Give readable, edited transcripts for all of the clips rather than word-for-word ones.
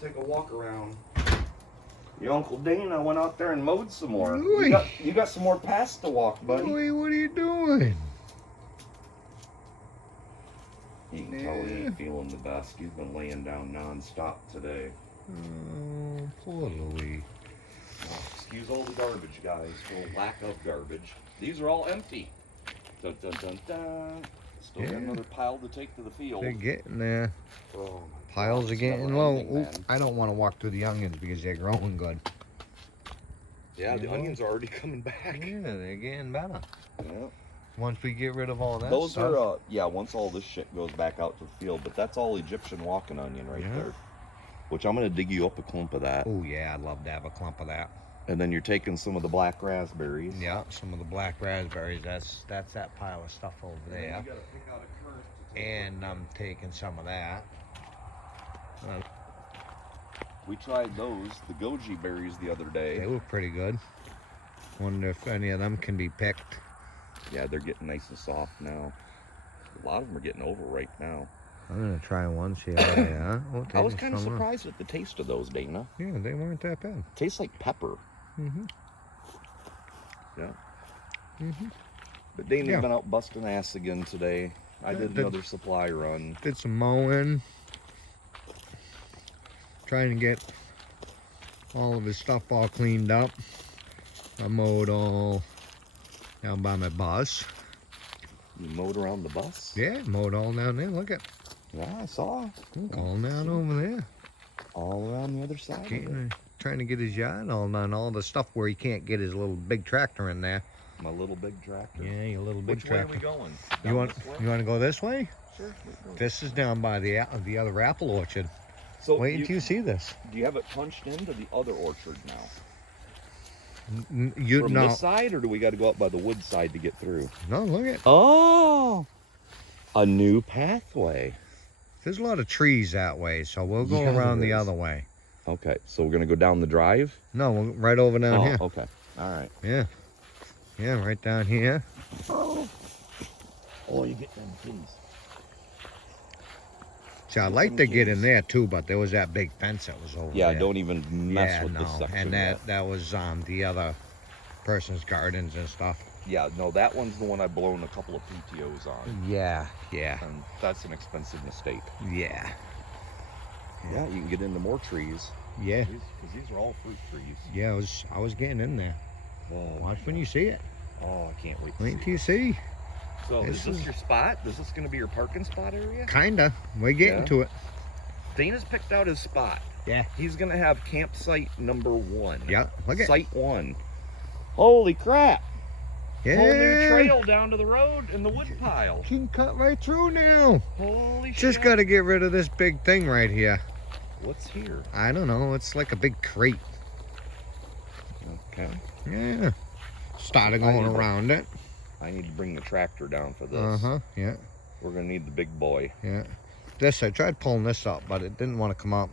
and take a walk around. Your Uncle Dana went out there and mowed some more. Louie. You got some more paths to walk, buddy. Louie, what are you doing? You can tell he ain't feeling the best. He's been laying down non-stop today. Oh, poor Louie. Excuse all the garbage, guys, for lack of garbage. These are all empty. Dun, dun, dun, dun. Still got another pile to take to the field. They're getting there. Oh, Piles are getting low. Ooh, I don't want to walk through the onions because they're growing good. Yeah, the onions are already coming back. Yeah, they're getting better. Yeah. Once we get rid of all that Those stuff. are, yeah, once all this shit goes back out to the field. But that's all Egyptian walking onion right there. Which I'm going to dig you up a clump of that. Oh, yeah, I'd love to have a clump of that. And then you're taking some of the black raspberries. Yeah, some of the black raspberries. That's that pile of stuff over there. You gotta pick out a currant to take And I'm taking some of that. We tried those, the goji berries, the other day. They were pretty good. Wonder if any of them can be picked. Yeah, they're getting nice and soft now. A lot of them are getting overripe now. I'm gonna try one, see how they are. Oh, I was kind of surprised at the taste of those, Dana. Yeah, they weren't that bad. Tastes like pepper. Mm-hmm. Yeah. Mm-hmm. But Dana's been out busting ass again today. I did another supply run. Did some mowing. Trying to get all of his stuff all cleaned up. I mowed all down by my bus. You mowed around the bus? Yeah, mowed all down there. Look at. Yeah, I saw. Look, all down over there. All around the other side of it. Trying to get his yard all done. All the stuff where he can't get his little big tractor in there. My little big tractor. Yeah, your little big tractor. Which way are we going? You want to go this way? Sure. This is down by the other apple orchard. So wait until you see this. Do you have it punched into the other orchard now? From this side, or do we got to go up by the wood side to get through? No, look at. Oh, a new pathway. There's a lot of trees that way, so we'll go around the other way. Okay, so we're gonna go down the drive. No, we'll right over down here. Okay, all right. Yeah, yeah, right down here. Oh, you get them trees. See, I'd like to get in there too, but there was that big fence that was over there. Yeah, don't even mess with this section. And that was the other person's gardens and stuff. Yeah, no, that one's the one I've blown a couple of PTOs on. Yeah, yeah. And that's an expensive mistake. Yeah. Yeah, you can get into more trees. Yeah. Because these are all fruit trees. Yeah, I was getting in there. Oh, watch when you see it. Oh, I can't wait to wait until you see. So is this your spot? Is this going to be your parking spot area? Kinda. We're getting to it. Dana's picked out his spot. Yeah. He's going to have campsite number 1. Yeah, look at Site 1. Holy crap. Yeah. Whole new trail down to the road and the wood pile. You can cut right through now. Holy shit. Just got to get rid of this big thing right here. What's here? I don't know. It's like a big crate. Okay. Yeah. Started going around it. I need to bring the tractor down for this. Uh-huh, yeah. We're going to need the big boy. Yeah. I tried pulling this up, but it didn't want to come up.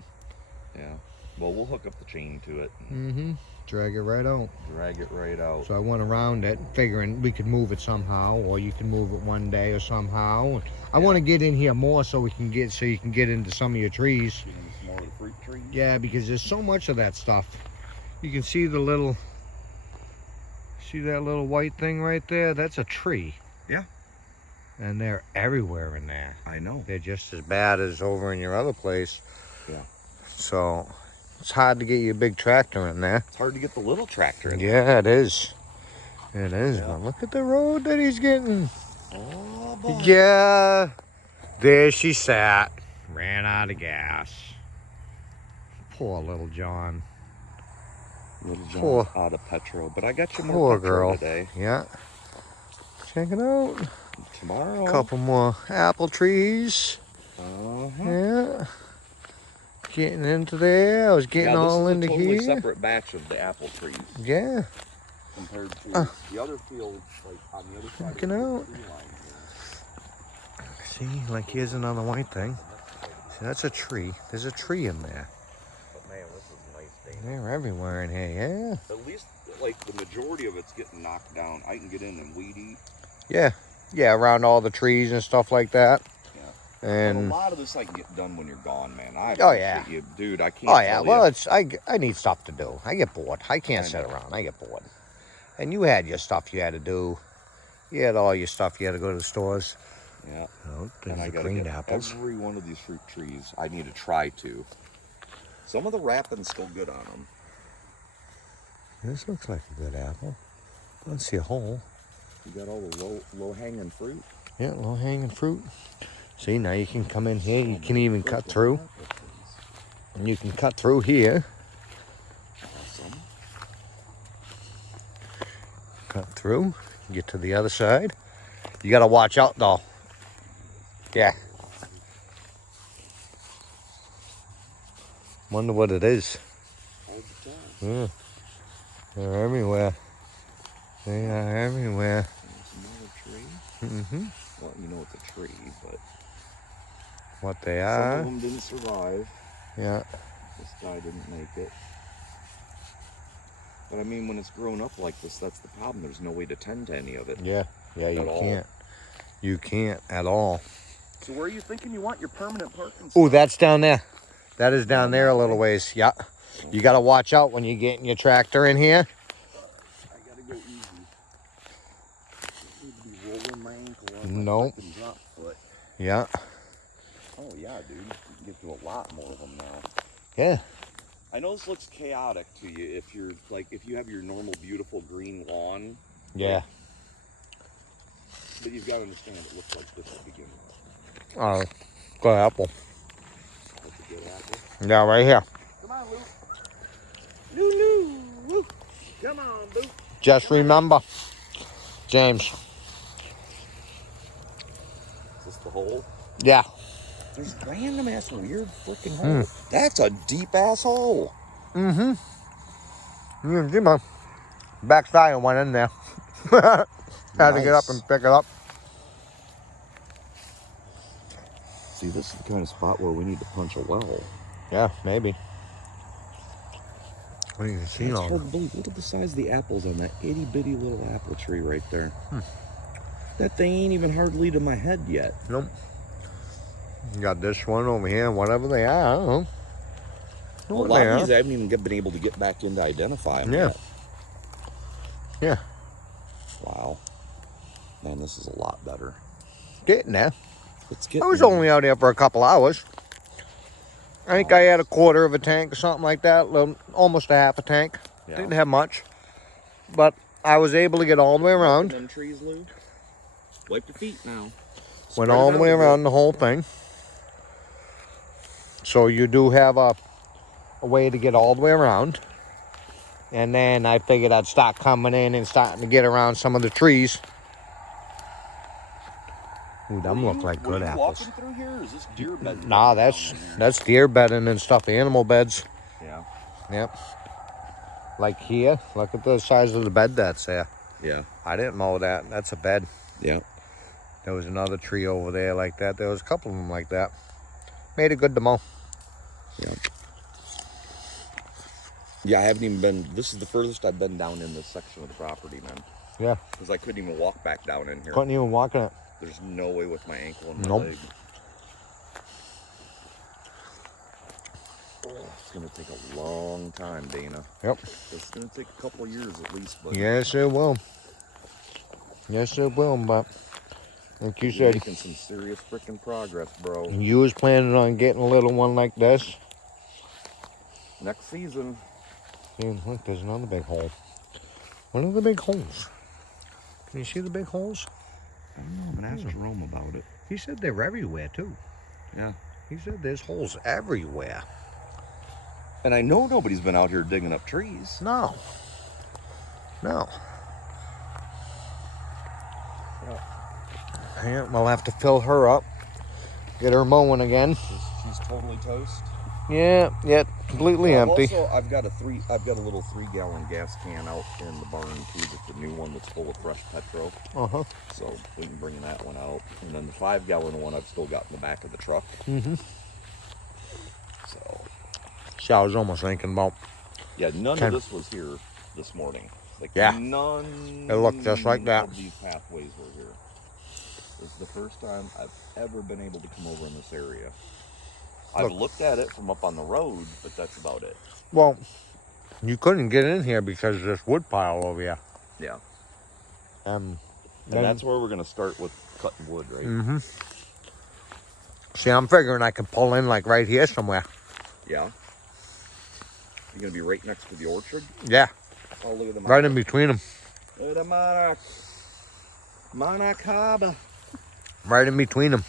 Yeah. Well, we'll hook up the chain to it. Mm-hmm. Drag it right out. Drag it right out. So I went around it, figuring we could move it somehow, or you can move it one day or somehow. I want to get in here more so you can get into some of your trees. Get into some more of the fruit trees? Yeah, because there's so much of that stuff. You can see the little... See that little white thing right there? That's a tree. Yeah. And they're everywhere in there. I know. They're just as bad as over in your other place. Yeah. So it's hard to get your big tractor in there. It's hard to get the little tractor in there. Yeah, it is. It is. Yeah. But look at the road that he's getting. Oh, boy. Yeah. There she sat. Ran out of gas. Poor little John. Little John's out of petrol, but I got you more petrol girl. today. Yeah. Check it out. Tomorrow. A couple more apple trees. Uh-huh. Yeah. Getting into there. I was getting all into here. This is a totally separate batch of the apple trees. Yeah. Compared to the other field, like on the other side Checking of the out. tree line See, here. like here's another white thing. See, that's a tree. There's a tree in there. But man, this is nice, Dave. They're everywhere in here, yeah. At least, like, the majority of it's getting knocked down. I can get in and weed eat. Yeah. Yeah, around all the trees and stuff like that. Yeah. And a lot of this I can get done when you're gone, man. I Oh, appreciate yeah. you, dude. I can't. oh yeah, tell well you. it's I need stuff to do. I get bored. I can't I sit know. around. I get bored. And you had your stuff you had to do. You had all your stuff you had to go to the stores. Yeah. Oh, And there's I the gotta green get apples. every one of these fruit trees. I need to try to. Some of the wrapping's still good on them. This looks like a good apple. I don't see a hole. You got all the low hanging fruit. Yeah, low hanging fruit. See, now you can come in here. You So can many even cut freaking through. apple trees. And you can cut through here. Awesome. Cut through. Get to the other side. You got to watch out, though. Yeah. Wonder what it is. Hard to tell. Yeah. They're everywhere. They are everywhere. There's another tree. Mm-hmm. Well, you know it's a tree, but What they some are. of them didn't survive. Yeah. This guy didn't make it. But I mean, when it's grown up like this, that's the problem. There's no way to tend to any of it. Yeah. Yeah, you At all. can't. You can't at all. So where are you thinking you want your permanent parking spot? Oh, that's down there. That is down Down there that a little way? ways. Yeah. You got to watch out when you get in your tractor in here. I gotta go easy. I need to be rolling my ankle on my Nope. fucking drop foot. Yeah. Oh yeah, dude. You can get to a lot more of them now. Yeah. I know this looks chaotic to you if you're like if you have your normal beautiful green lawn, Yeah. but you've got to understand it looks like this to begin with. Oh, good apple. That's a good apple. Yeah, right here. Come on, Lou. Lou, Lou. Come on, Lou. Just remember, James. Is this the hole? Yeah. There's random ass weird freaking hole. That's a deep ass hole. Mm-hmm. See my backside went in there. Had to get up Nice. and pick it up. See, this is the kind of spot where we need to punch a well. Yeah, maybe. What do you see It's all? hard to believe. Look at the size of the apples on that itty bitty little apple tree right there. That thing ain't even hardly to my head yet. Nope. You got this one over here, whatever they are. I don't know. A What lot they of are. these I haven't even been able to get back in to identify them Yeah. yet. Yeah. Wow. Man, this is a lot better. Getting there. Let's get I was only out there for a couple hours. I think I had a quarter of a tank or something like that, almost a half a tank. Yeah. Didn't have much, but I was able to get all the way around. Them trees, Lou. Wipe your feet now. Went Spread all it the out way a bit. around the whole thing. So you do have a way to get all the way around. And then I figured I'd start coming in and starting to get around some of the trees. Ooh, them look like good apples. Walking through here, or is this deer bed? Nah, that's deer bedding and stuff, animal beds. Yeah. Yep. Like here, look at the size of the bed that's there. Yeah. I didn't mow that. That's a bed. Yeah. There was another tree over there like that. There was a couple of them like that. Made it good to mow. Yeah. Yeah, I haven't even been. This is the furthest I've been down in this section of the property, man. Yeah. Because I couldn't even walk back down in here. Couldn't even walk in it. There's no way with my ankle and my Nope. leg. Oh, it's gonna take a long time, Dana. Yep. It's gonna take a couple of years at least, but Yes, it will. Yes, it will, but like you you're said, making some serious freaking progress, bro. you was planning on getting a little one like this. Next season. See, look, there's another big hole. What are the big holes? Can you see the big holes? I don't know. I'm gonna ask Jerome about it. He said they're everywhere, too. Yeah. He said there's holes everywhere. And I know nobody's been out here digging up trees. No. No. Yeah, we'll have to fill her up. Get her mowing again. She's totally toast. Yeah, completely empty. Also, I've got a little 3-gallon gas can out in the barn too. That's the new one that's full of fresh petro. Uh-huh. So we can bring that one out. And then the 5-gallon one I've still got in the back of the truck. Mm-hmm. So. See, I was almost thinking about. Yeah, none of this was here this morning. Like Yeah. none. It looked just like that. Of these pathways were here. This is the first time I've ever been able to come over in this area. I've Look. looked at it from up on the road, but that's about it. Well, you couldn't get in here because of this wood pile over here. Yeah. And that's where we're going to start with cutting wood, right? See, I'm figuring I can pull in like right here somewhere. Yeah. You're going to be right next to the orchard? Yeah. Oh, look at the monarch. Right in between them. Look at the monarch. Monarch Harbor. Right in between them.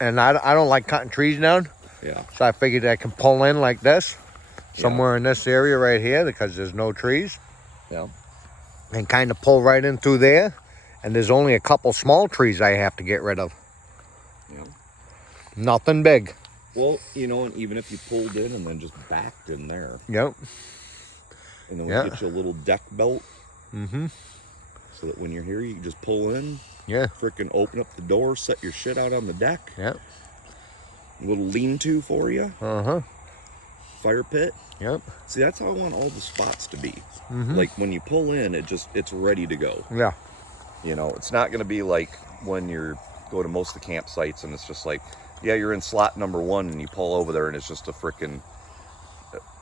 And I don't like cutting trees down. Yeah. So I figured I can pull in like this. Somewhere in this area right here because there's no trees. Yeah. And kind of pull right in through there. And there's only a couple small trees I have to get rid of. Yeah. Nothing big. Well, you know, and even if you pulled in and then just backed in there. Yep. And then we'll get you a little deck belt. Mm-hmm. So that when you're here, you can just pull in. Yeah. Freaking open up the door, set your shit out on the deck. Yep. A little lean-to for you. Uh-huh. Fire pit. Yep. See, that's how I want all the spots to be. Mm-hmm. Like when you pull in, it's ready to go. Yeah. You know, it's not going to be like when you're go to most of the campsites and it's just like, yeah, you're in slot number 1 and you pull over there and it's just a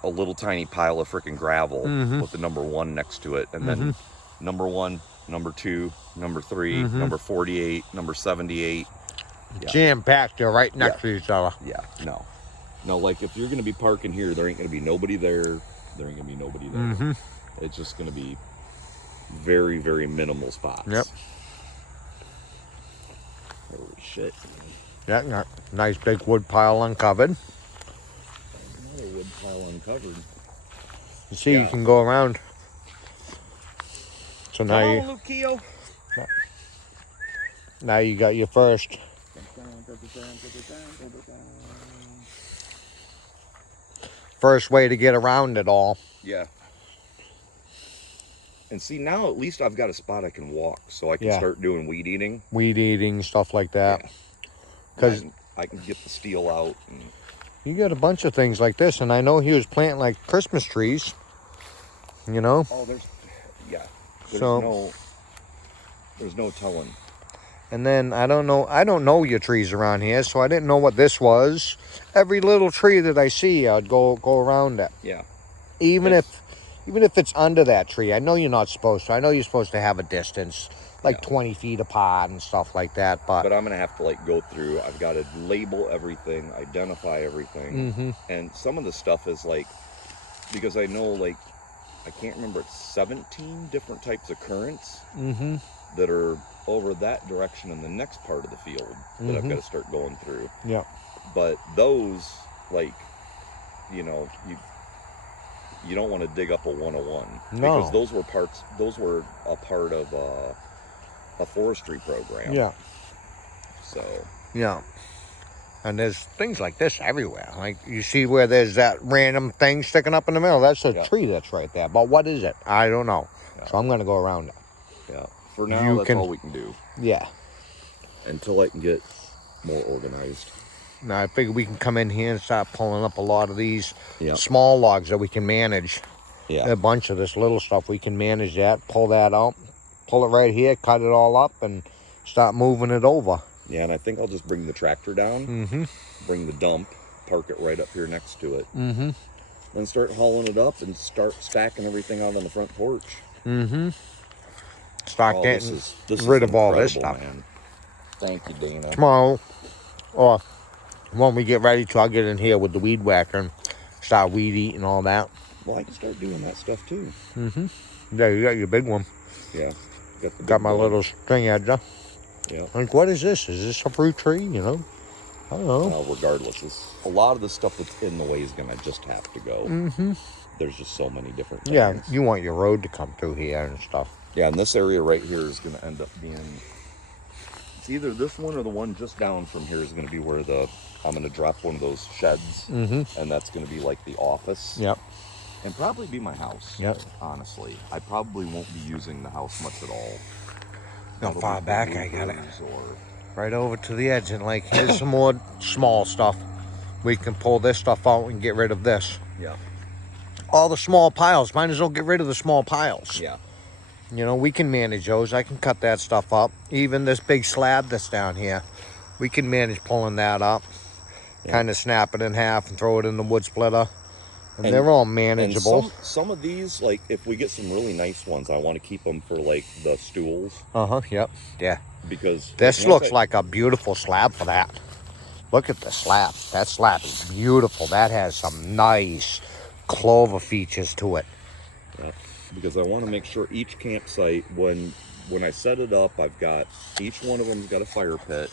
little tiny pile of freaking gravel with the number 1 next to it, and then number 1, number 2, number 3, number 48, number 78. Yeah. Jam-packed, they're right next to each other. Yeah, no, like if you're going to be parking here, there ain't going to be nobody there. There ain't going to be nobody there. It's just going to be very, very minimal spots. Yep. Holy shit. Yeah, nice big wood pile uncovered. Another wood pile uncovered. You see, you can go around. So now now you got your first. First way to get around it all. Yeah. And see, now at least I've got a spot I can walk, so I can start doing weed eating. Weed eating, stuff like that. Because I can get the steel out. And you got a bunch of things like this, and I know he was planting like Christmas trees. You know? Oh, there's no telling. And then I don't know your trees around here, so I didn't know what this was. Every little tree that I see, I'd go around it. Yeah. Even if it's under that tree, I know you're not supposed to. I know you're supposed to have a distance, like 20 feet apart and stuff like that. But I'm gonna have to like go through. I've got to label everything, identify everything, and some of the stuff is like, because I know like I can't remember, it's 17 different types of currents that are over that direction in the next part of the field that I've got to start going through. Yeah. But those, like, you know, you don't want to dig up a 101. No. Because those were a part of a forestry program. Yeah. So. Yeah. And there's things like this everywhere. Like you see where there's that random thing sticking up in the middle. That's a tree that's right there. But what is it? I don't know. Yeah. So I'm going to go around it. Yeah. For now, that's all we can do. Yeah. Until I can get more organized. Now, I figure we can come in here and start pulling up a lot of these small logs that we can manage. Yeah. A bunch of this little stuff. We can manage that, pull that out, pull it right here, cut it all up, and start moving it over. Yeah, and I think I'll just bring the tractor down, bring the dump, park it right up here next to it. Then start hauling it up and start stacking everything out on the front porch. Start getting rid of all this stuff. Man. Thank you, Dana. Tomorrow, or when we get ready to, I'll get in here with the weed whacker and start weed eating all that. Well, I can start doing that stuff too. Yeah, you got your big one. Yeah. Got my little string edger. Yeah. Like, what is this? Is this a fruit tree, you know? I don't know. Well, regardless, a lot of the stuff that's in the way is going to just have to go. There's just so many different things. Yeah, you want your road to come through here and stuff. Yeah, and this area right here is going to end up being... It's either this one or the one just down from here is going to be where I'm going to drop one of those sheds. And that's going to be like the office. Yep. And probably be my house. Yep. Honestly. I probably won't be using the house much at all. How far back I got it. Right over to the edge, and like, here's some more small stuff. We can pull this stuff out and get rid of this. Yeah. All the small piles. Might as well get rid of the small piles. Yeah. You know, we can manage those. I can cut that stuff up. Even this big slab that's down here, we can manage pulling that up. Yeah. Kind of snap it in half and throw it in the wood splitter. And And- they're all And manageable. some of these, like if we get some really nice ones, I want to keep them for like the stools Yep. Yeah. because This like, looks like a beautiful slab for that. Look at the slab. That slab is beautiful. That has some nice clover features to it. Yeah, because I want to make sure each campsite, when I set it up, I've got each one of them's got a fire pit,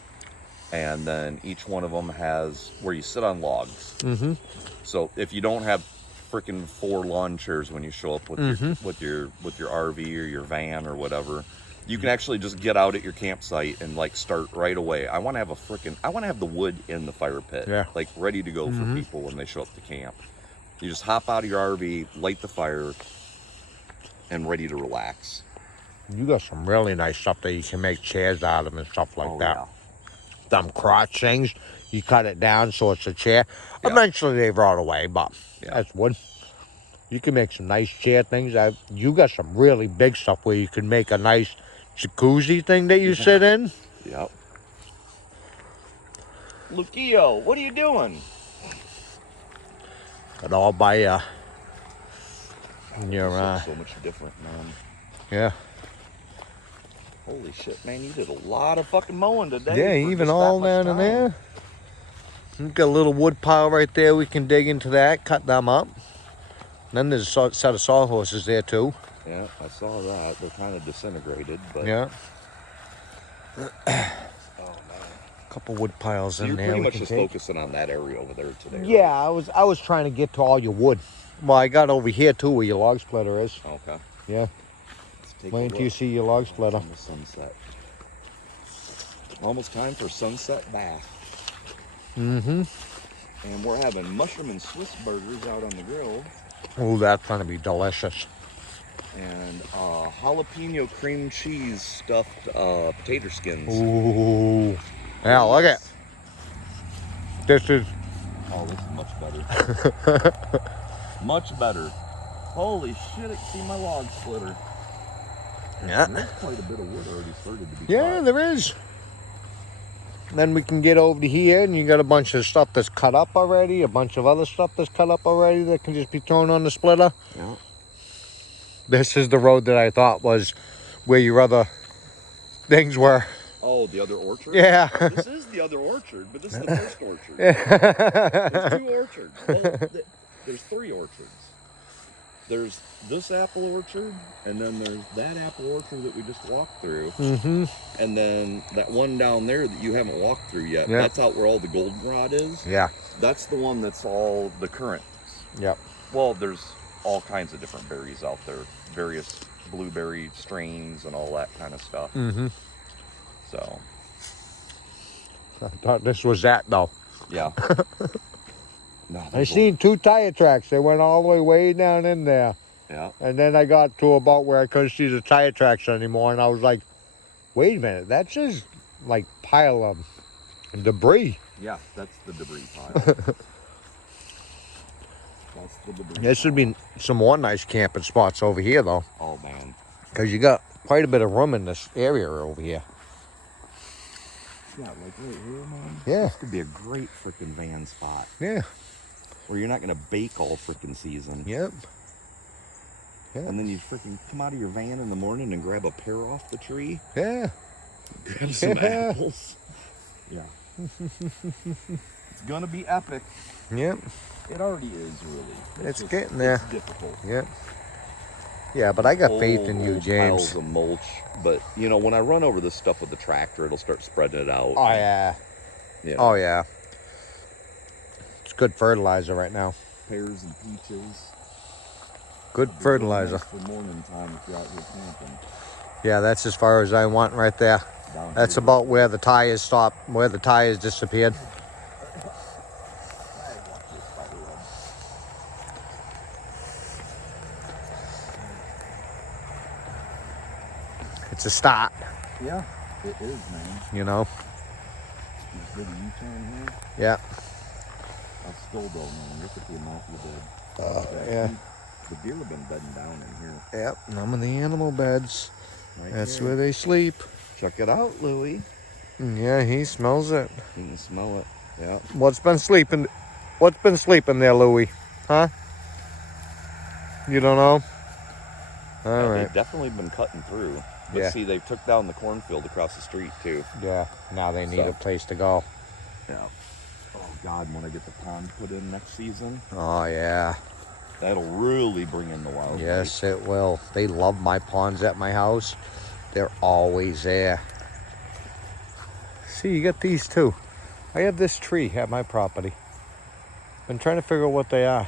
and then each one of them has where you sit on logs. Mm-hmm. So if you don't have freaking 4 lawn chairs when you show up with your RV or your van or whatever, you can actually just get out at your campsite and like start right away. I want to have the wood in the fire pit, like ready to go for people when they show up to camp. You just hop out of your RV, light the fire, and ready to relax. You got some really nice stuff that you can make chairs out of and stuff like that. Yeah. Them crotch things, you cut it down so it's a chair. Yeah. Eventually they rot away, but that's wood. You can make some nice chair things. You got some really big stuff where you can make a nice jacuzzi thing that you sit in. Yep. Lucio, what are you doing? It all by your so much different, man. yeah. Holy shit, man, you did a lot of fucking mowing today. Yeah, even all down in there. We got a little wood pile right there. We can dig into that, cut them up. Then there's a set of sawhorses there too. Yeah, I saw that. They're kind of disintegrated, but yeah. Oh man. A couple wood piles So in you're there. pretty we much can just take. focusing on that area over there today. Yeah, right? I was trying to get to all your wood. Well, I got over here too where your log splitter is. Okay. Yeah. Wait until you see your log splitter. The sunset. Almost time for sunset bath. Mm-hmm. And we're having mushroom and Swiss burgers out on the grill. Oh, that's gonna be delicious. And jalapeno cream cheese stuffed potato skins. Ooh. Yeah, look at. This is. Oh, this is much better. Much better. Holy shit, I can see my log splitter. Yeah. There's quite a bit of wood already started to be Yeah, cut. there is. Then we can get over to here, and you got a bunch of stuff that's cut up already, a bunch of other stuff that's cut up already that can just be thrown on the splitter. Yeah. This is the road that I thought was where your other things were. Oh, the other orchard? Yeah. This is the other orchard, but this is the first orchard. There's 2 orchards. Well, there's 3 orchards. There's this apple orchard, and then there's that apple orchard that we just walked through. Mm-hmm. And then that one down there that you haven't walked through yet. Yeah. That's out where all the goldenrod is. Yeah. That's the one that's all the currants. Yep. Well, there's all kinds of different berries out there. Various blueberry strains and all that kind of stuff. Mm-hmm. So. I thought this was that, though. Yeah. No, I seen 2 tire tracks. They went all the way down in there. Yeah. And then I got to about where I couldn't see the tire tracks anymore, and I was like, wait a minute, that's just like pile of debris. Yeah, that's the debris pile. That's the debris There should be some more nice camping spots over here, though, Oh, man. because you got quite a bit of room in this area over here. Yeah, like right here, man. Yeah. This could be a great freaking van spot. Yeah. Where you're not going to bake all freaking season. Yep. Yeah. And then you freaking come out of your van in the morning and grab a pear off the tree. Yeah. Grab some Yeah. apples. Yeah. It's going to be epic. Yep. It already is, really. It's getting there. It's difficult. Yep. Yeah, but I got faith in you, Old James. Piles of mulch. But, you know, when I run over this stuff with the tractor, it'll start spreading it out. Oh, yeah. Yeah. Oh, yeah. It's good fertilizer right now. Pears and peaches. Good It'd be fertilizer. really nice for morning time if you're out here camping. Yeah, that's as far as I want right there. Down That's here. about where the tires stopped, where the tires disappeared. It's a start, Yeah, it is, man. you know. Just did a U-turn here. Yeah. I still don't, man. Look at the amount you did. Yeah. The deer have been bedding down in here. Yep, some of the animal beds. Right That's here. where they sleep. Check it out, Louie. Yeah, he smells it. You can smell it. Yeah. What's been sleeping there, Louie? Huh? You don't know? All right. They've definitely been cutting through. But Yeah. see, they took down the cornfield across the street, too. Yeah, now they need So. a place to go. Yeah. Oh, God, when I get the pond put in next season, Oh, yeah. that'll really bring in the wildlife. Yes, it will. They love my ponds at my house. They're always there. See, you got these too. I have this tree at my property. Been trying to figure out what they are.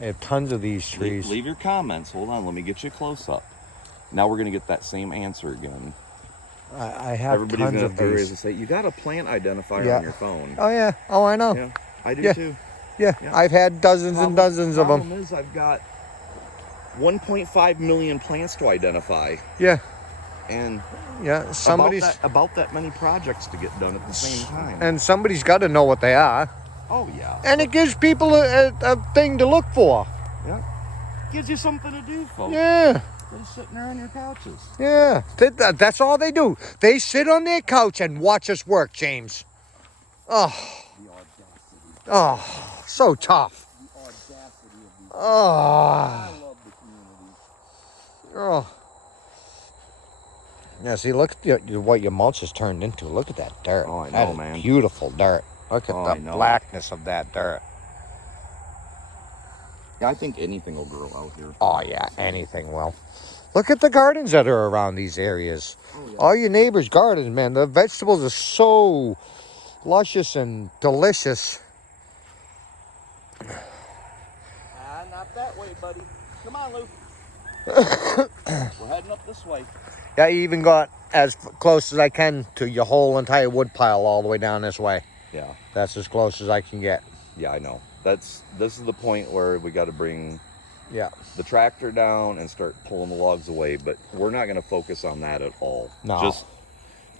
I have tons of these trees. Leave your comments. Hold on, let me get you a close-up. Now we're going to get that same answer again. I have tons of these. Everybody's going to say, you got a plant identifier on your phone. Oh, yeah. Oh, I know. Yeah, I do too. Yeah, I've had dozens and dozens of them. The problem is I've got 1.5 million plants to identify. Yeah. And yeah, somebody's about that many projects to get done at the same time. And somebody's got to know what they are. Oh, yeah. And it gives people a thing to look for. Yeah. Gives you something to do, folks. Yeah. They're sitting there on your couches. Yeah. That's all they do. They sit on their couch and watch us work, James. Oh. The audacity. Oh, so tough. The audacity of these. Oh. I love the community. Oh. Yeah, see, look at what your mulch has turned into. Look at that dirt. Oh, I know, that is man. Beautiful dirt. Look at the blackness of that dirt. Yeah, I think anything will grow out here. Oh, yeah, anything will. Look at the gardens that are around these areas. Oh, yeah. All your neighbors' gardens, man. The vegetables are so luscious and delicious. Not that way, buddy. Come on, Lou. We're heading up this way. Yeah, I even got as close as I can to your whole entire wood pile all the way down this way. Yeah. That's as close as I can get. Yeah, I know. This is the point where we got to bring the tractor down and start pulling the logs away, but we're not going to focus on that at all. No. Just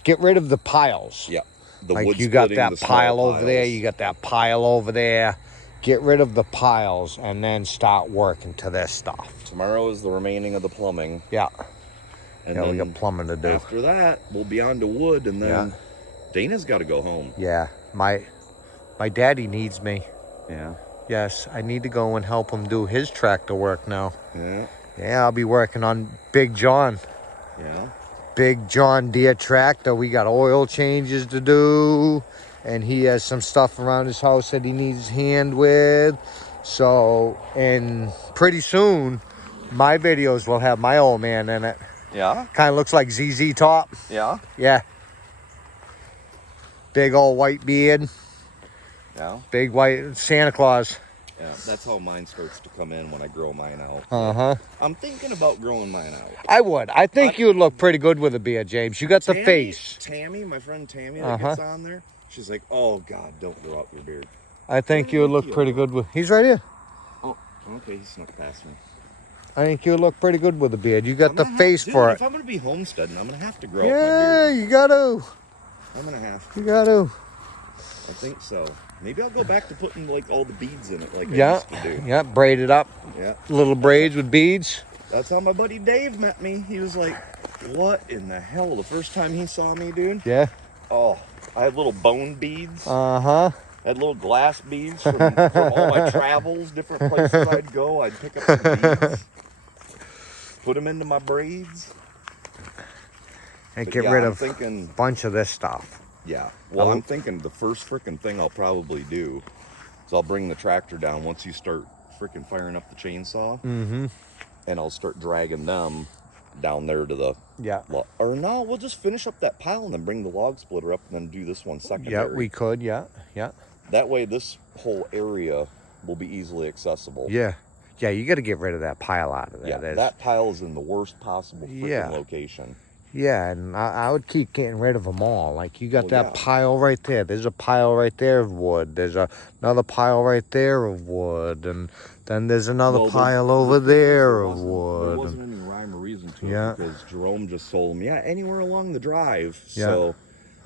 get rid of the piles. Yeah. The like wood you got splitting, that pile over there, you got that pile over there. Get rid of the piles and then start working to this stuff. Tomorrow is the remaining of the plumbing. Yeah. And yeah, then we got plumbing to do. After that, we'll be on to wood, and then Dana's got to go home. Yeah. My daddy needs me. Yeah. Yes, I need to go and help him do his tractor work now. Yeah. Yeah, I'll be working on Big John. Yeah. Big John Deere tractor. We got oil changes to do. And he has some stuff around his house that he needs his hand with. So, and pretty soon, my videos will have my old man in it. Yeah? Kind of looks like ZZ Top. Yeah? Yeah. Big old white beard. Yeah? Big white Santa Claus. Yeah, that's how mine starts to come in when I grow mine out. Uh-huh. I'm thinking about growing mine out. I would. I think you would look pretty good with a beard, James. You got the face. Tammy, my friend Tammy that gets on there, she's like, oh, God, don't grow out your beard. I think you would look pretty good with... He's right here. Oh, okay, he snuck past me. I think you would look pretty good with a beard. You got the face for it. If I'm going to be homesteading, I'm going to have to grow out my beard. Yeah, you got to. I'm going to have to. You got to. I think so. Maybe I'll go back to putting like all the beads in it like I used to do. Yeah, braid it up. Yeah. Little braids with beads. That's how my buddy Dave met me. He was like, what in the hell? The first time he saw me, dude. Yeah. Oh, I had little bone beads. Uh-huh. I had little glass beads from all my travels, different places I'd go. I'd pick up some beads, put them into my braids. And get rid of a bunch of this stuff. Yeah. Well, I'm thinking the first freaking thing I'll probably do is I'll bring the tractor down once you start freaking firing up the chainsaw. Mm-hmm. And I'll start dragging them down there to the... Yeah. Or no, we'll just finish up that pile and then bring the log splitter up and then do this one secondary. Yeah, we could. Yeah. Yeah. That way this whole area will be easily accessible. Yeah. Yeah, you got to get rid of that pile out of there. Yeah, that pile is in the worst possible freaking location. Yeah, and I would keep getting rid of them all. Like, you got that pile right there. There's a pile right there of wood. There's another pile right there of wood. And then there's another pile over there of wood. There wasn't any rhyme or reason to it because Jerome just told him, anywhere along the drive. Yeah. So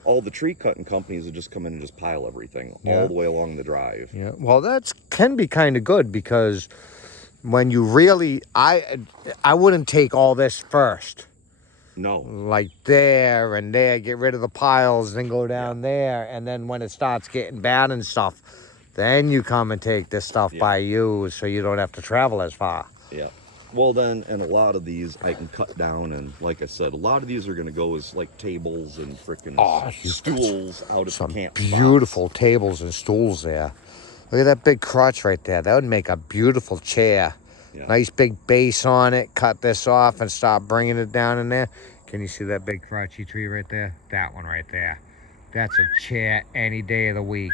all the tree cutting companies would just come in and just pile everything all the way along the drive. Yeah, well, that can be kind of good because when you really, I wouldn't take all this first. No. Like there and there, get rid of the piles, then go down there, and then when it starts getting bad and stuff, then you come and take this stuff by you, so you don't have to travel as far. Yeah. Well then, and a lot of these I can cut down, and like I said, a lot of these are gonna go as like tables and freaking stools out at the camp. Beautiful tables and stools there. Look at that big crotch right there. That would make a beautiful chair. Yeah. Nice big base on it. Cut this off and start bringing it down in there. Can you see that big crotchy tree right there? That one right there. That's a chair any day of the week.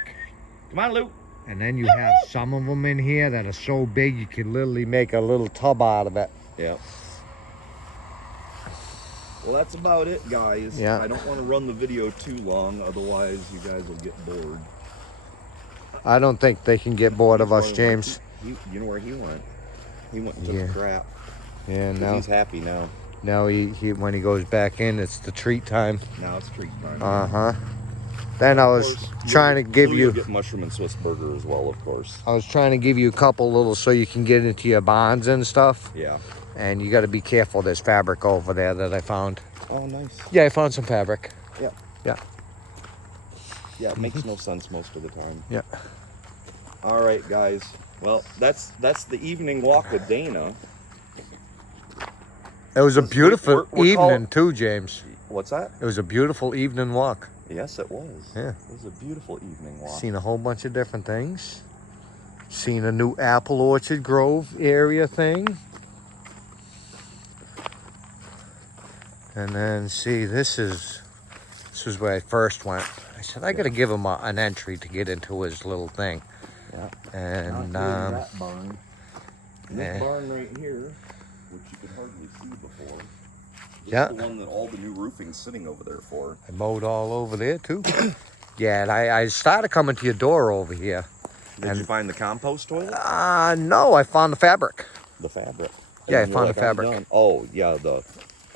Come on, Luke. And then you have some of them in here that are so big you can literally make a little tub out of it. Yeah. Well, that's about it, guys. Yeah. I don't want to run the video too long, otherwise you guys will get bored. I don't think they can get bored of us, James. You know where he went? He went and took a crap. Yeah, now he's happy now. Now he when he goes back in, it's the treat time. Now it's treat time. Uh-huh. Then I was trying to give you... get mushroom and Swiss burger as well, of course. I was trying to give you a couple little so you can get into your bonds and stuff. Yeah. And you got to be careful. There's fabric over there that I found. Oh, nice. Yeah, I found some fabric. Yeah. Yeah. Yeah, it makes no sense most of the time. Yeah. All right, guys. Well, that's the evening walk with Dana. It was a beautiful evening too, James. What's that? It was a beautiful evening walk. Yes, it was. Yeah. It was a beautiful evening walk. Seen a whole bunch of different things. Seen a new apple orchard grove area thing. And then see, this is where I first went. I said I got to give him an entry to get into his little thing. Yeah. And that barn. This barn right here, which you could hardly see before. This is the one that all the new roofing's sitting over there for. I mowed all over there too. Yeah, and I started coming to your door over here. Did you find the compost toilet? No, I found the fabric. The fabric. Yeah, I found the fabric. Oh, yeah,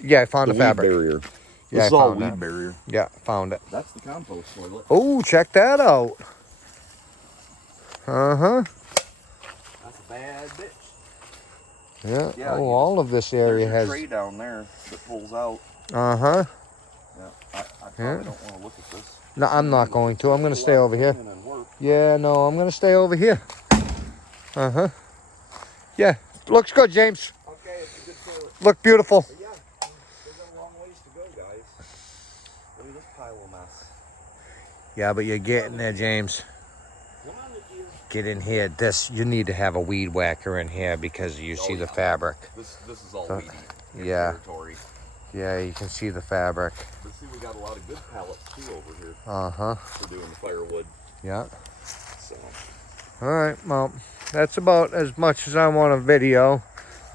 yeah, I found the fabric. Weed barrier. Yeah, this is all weed barrier. Yeah, found it. That's the compost toilet. Oh, check that out. Uh-huh. That's a bad bitch. Yeah. Oh, all of this area has... There's a tray down there that pulls out. Uh-huh. Yeah, I probably don't want to look at this. No, I'm not going to. I'm going to stay over here. Yeah, no, I'm going to stay over here. Uh-huh. Yeah, looks good, James. Okay, it's a good toilet. Look beautiful. But yeah, there's a long ways to go, guys. Look at this pile of mess. Yeah, but you're getting there, James. Get in here. You need to have a weed whacker in here because you see the fabric. This is all weedy. Yeah. Territory. Yeah, you can see the fabric. But see, we got a lot of good pallets too over here. Uh-huh. For doing the firewood. Yeah. So. All right, well, that's about as much as I want a video.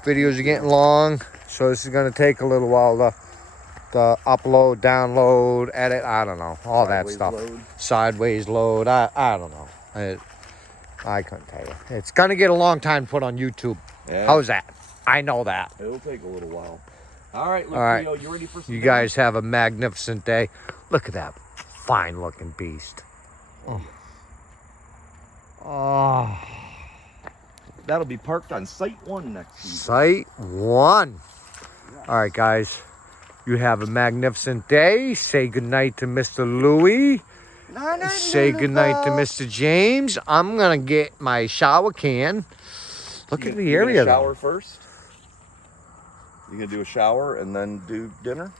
Videos are getting long, so this is going to take a little while to upload, download, edit, I don't know, all that stuff. Load. Sideways load, I don't know. I couldn't tell you. It's going to get a long time to put on YouTube. Yeah. How's that? I know that. It'll take a little while. All right, Leo, you ready for some You guys have a magnificent day. Look at that fine-looking beast. Oh. Oh. That'll be parked on Site 1 next season. Site 1. All right, guys. You have a magnificent day. Say goodnight to Mr. Louie. Say goodnight to Mr. James. I'm going to get my shower can. Look at the area, though. Shower first? You gonna do a shower and then do dinner?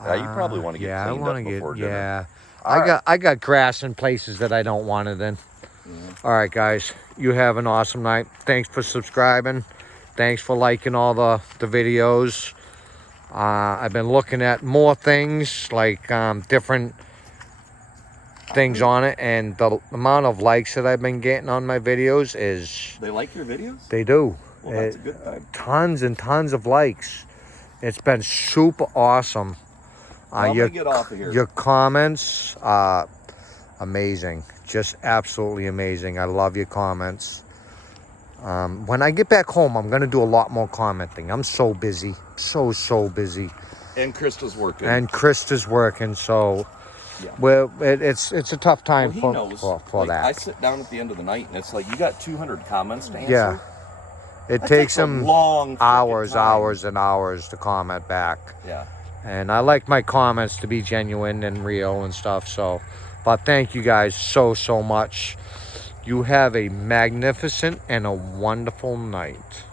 Yeah, you probably want to get cleaned up before dinner. Yeah, Right. I got grass in places that I don't want it in. All right, guys, you have an awesome night. Thanks for subscribing. Thanks for liking all the videos. I've been looking at more things like different things on it, and the amount of likes that I've been getting on my videos is... They like your videos? They do. Well, that's a good thing. Tons and tons of likes. It's been super awesome. Well, I'm gonna get off of here. Your comments are amazing. Just absolutely amazing. I love your comments. When I get back home, I'm going to do a lot more commenting. I'm so busy. So busy. And Krista's working. So... Yeah. Well, it's a tough time for like, that. I sit down at the end of the night and it's like, you got 200 comments to answer? Yeah. It That takes a them long hours, frickin' time. hours, and hours to comment back. Yeah. And I like my comments to be genuine and real and stuff. So, but thank you guys so much. You have a magnificent and a wonderful night.